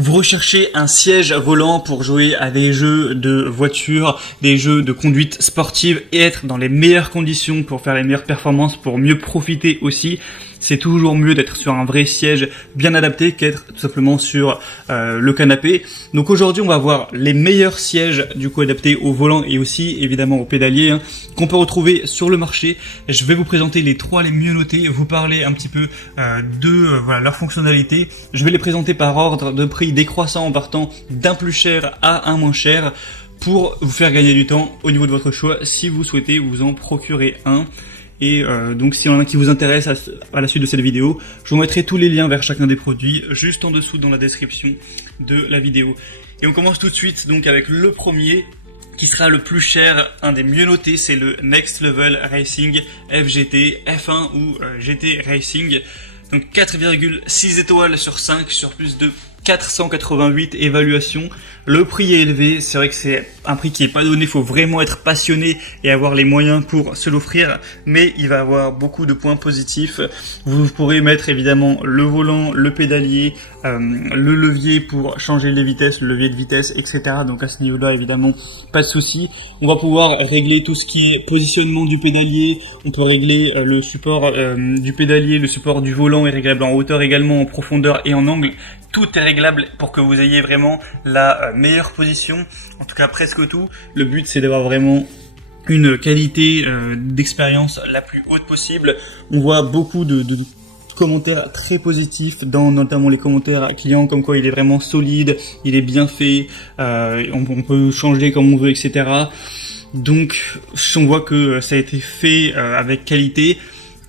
Vous recherchez un siège volant pour jouer à des jeux de voiture, des jeux de conduite sportive et être dans les meilleures conditions pour faire les meilleures performances, pour mieux profiter aussi. C'est toujours mieux d'être sur un vrai siège bien adapté qu'être tout simplement sur le canapé. Donc aujourd'hui, on va voir les meilleurs sièges du coup adaptés au volant et aussi évidemment au pédalier qu'on peut retrouver sur le marché. Je vais vous présenter les trois les mieux notés, vous parler un petit peu de voilà, leurs fonctionnalités. Je vais les présenter par ordre de prix décroissant en partant d'un plus cher à un moins cher pour vous faire gagner du temps au niveau de votre choix si vous souhaitez vous en procurer un. Et donc s'il y en a qui vous intéresse à la suite de cette vidéo, je vous mettrai tous les liens vers chacun des produits juste en dessous dans la description de la vidéo. Et on commence tout de suite donc avec le premier qui sera le plus cher, un des mieux notés, c'est le Next Level Racing FGT F1 ou GT Racing. Donc 4,6 étoiles sur 5 sur plus de 488 évaluations. Le prix est élevé, c'est vrai que c'est un prix qui est pas donné, il faut vraiment être passionné et avoir les moyens pour se l'offrir, mais il va avoir beaucoup de points positifs. Vous pourrez mettre évidemment le volant, le pédalier, le levier pour changer les vitesses, le levier de vitesse, etc. Donc à ce niveau-là, évidemment, pas de souci. On va pouvoir régler tout ce qui est positionnement du pédalier, on peut régler le support du pédalier, le support du volant est réglable en hauteur également, en profondeur et en angle. Tout est réglable pour que vous ayez vraiment la meilleure position, en tout cas presque tout. Le but c'est d'avoir vraiment une qualité d'expérience la plus haute possible. On voit beaucoup de commentaires très positifs dans notamment les commentaires clients comme quoi il est vraiment solide, il est bien fait, on peut changer comme on veut, etc. Donc on voit que ça a été fait avec qualité.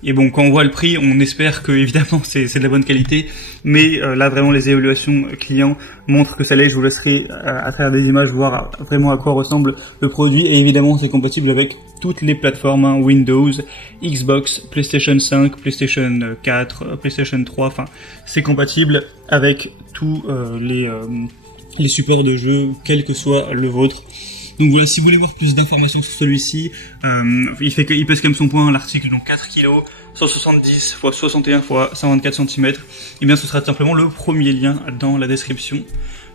Et bon, quand on voit le prix, on espère que évidemment c'est de la bonne qualité, mais là vraiment les évaluations clients montrent que ça l'est. Je vous laisserai à travers des images voir vraiment à quoi ressemble le produit, et évidemment c'est compatible avec toutes les plateformes, Windows, Xbox, PlayStation 5, PlayStation 4, PlayStation 3, enfin c'est compatible avec tous les supports de jeu, quel que soit le vôtre. Donc voilà, si vous voulez voir plus d'informations sur celui-ci, il pèse quand même son poids, l'article, donc 4 kg, 170 x 61 x 124 cm, et bien ce sera simplement le premier lien dans la description.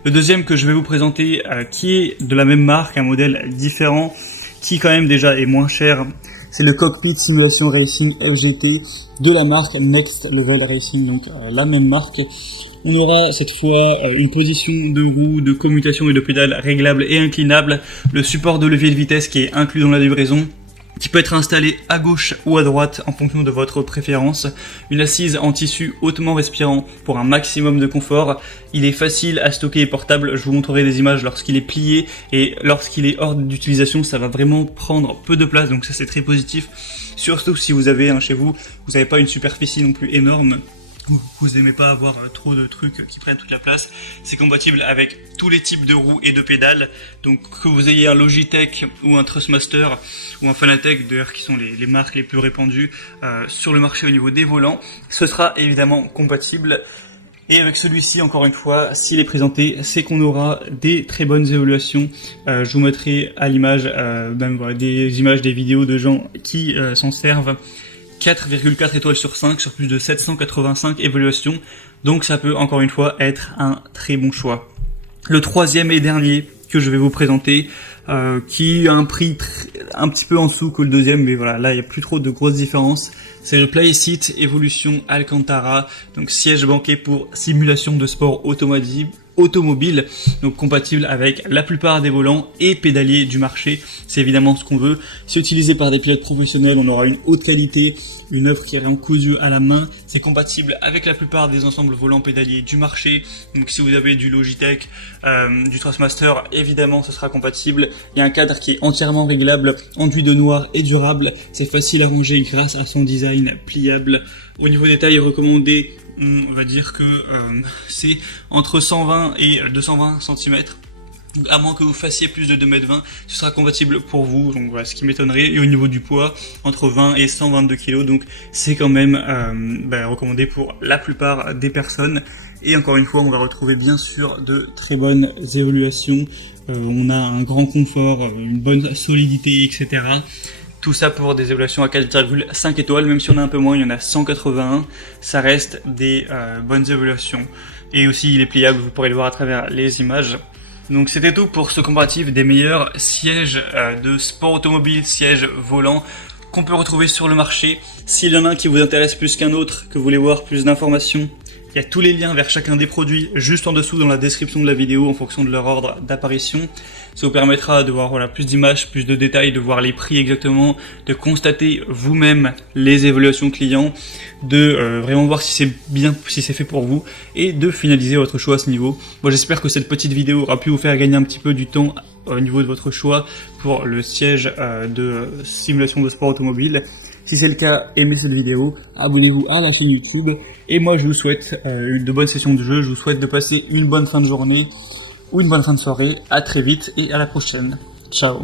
Le deuxième que je vais vous présenter, qui est de la même marque, un modèle différent, qui quand même déjà est moins cher, c'est le Cockpit Simulation Racing FGT de la marque Next Level Racing, donc la même marque. On aura cette fois une position de roue, de commutation et de pédale réglable et inclinable, le support de levier de vitesse qui est inclus dans la livraison, qui peut être installé à gauche ou à droite en fonction de votre préférence, une assise en tissu hautement respirant pour un maximum de confort. Il est facile à stocker et portable, je vous montrerai des images lorsqu'il est plié, et lorsqu'il est hors d'utilisation ça va vraiment prendre peu de place, donc ça c'est très positif, surtout si vous avez chez vous, vous n'avez pas une superficie non plus énorme, vous n'aimez pas avoir trop de trucs qui prennent toute la place. C'est compatible avec tous les types de roues et de pédales, donc que vous ayez un Logitech ou un Trustmaster ou un Fanatec d'ailleurs, qui sont les marques les plus répandues sur le marché au niveau des volants, ce sera évidemment compatible. Et avec celui-ci, encore une fois, s'il est présenté, c'est qu'on aura des très bonnes évaluations. Je vous mettrai à l'image même voilà, des images, des vidéos de gens qui s'en servent. 4,4 étoiles sur 5 sur plus de 785 évaluations, donc ça peut encore une fois être un très bon choix. Le troisième et dernier que je vais vous présenter, qui a un prix un petit peu en dessous que le deuxième, mais voilà, là il n'y a plus trop de grosses différences, c'est le Playseat Evolution Alcantara, donc siège banquet pour simulation de sport automobile, donc compatible avec la plupart des volants et pédaliers du marché, c'est évidemment ce qu'on veut. C'est utilisé par des pilotes professionnels, on aura une haute qualité, une œuvre qui est en cousu à la main, c'est compatible avec la plupart des ensembles volants pédaliers du marché, donc si vous avez du Logitech, du Trustmaster, évidemment ce sera compatible. Il y a un cadre qui est entièrement réglable, enduit de noir et durable, c'est facile à ranger grâce à son design pliable. Au niveau des tailles recommandées, on va dire que c'est entre 120 et 220 cm. À moins que vous fassiez plus de 2,20 m, ce sera compatible pour vous, donc voilà, ce qui m'étonnerait. Et au niveau du poids, entre 20 et 122 kg, donc c'est quand même recommandé pour la plupart des personnes. Et encore une fois, on va retrouver bien sûr de très bonnes évaluations. On a un grand confort, une bonne solidité, etc. Tout ça pour des évaluations à 4,5 étoiles, même si on a un peu moins, il y en a 181, ça reste des bonnes évaluations. Et aussi il est pliable, vous pourrez le voir à travers les images. Donc c'était tout pour ce comparatif des meilleurs sièges de sport automobile, sièges volants qu'on peut retrouver sur le marché. S'il y en a un qui vous intéresse plus qu'un autre, que vous voulez voir plus d'informations, il y a tous les liens vers chacun des produits juste en dessous dans la description de la vidéo en fonction de leur ordre d'apparition. Ça vous permettra de voir voilà, plus d'images, plus de détails, de voir les prix exactement, de constater vous-même les évaluations clients, de vraiment voir si c'est bien, si c'est fait pour vous et de finaliser votre choix à ce niveau. Moi j'espère que cette petite vidéo aura pu vous faire gagner un petit peu du temps au niveau de votre choix pour le siège de simulation de sport automobile. Si c'est le cas, aimez cette vidéo, abonnez-vous à la chaîne YouTube, et moi je vous souhaite de bonnes sessions de jeu, je vous souhaite de passer une bonne fin de journée, ou une bonne fin de soirée, à très vite et à la prochaine. Ciao.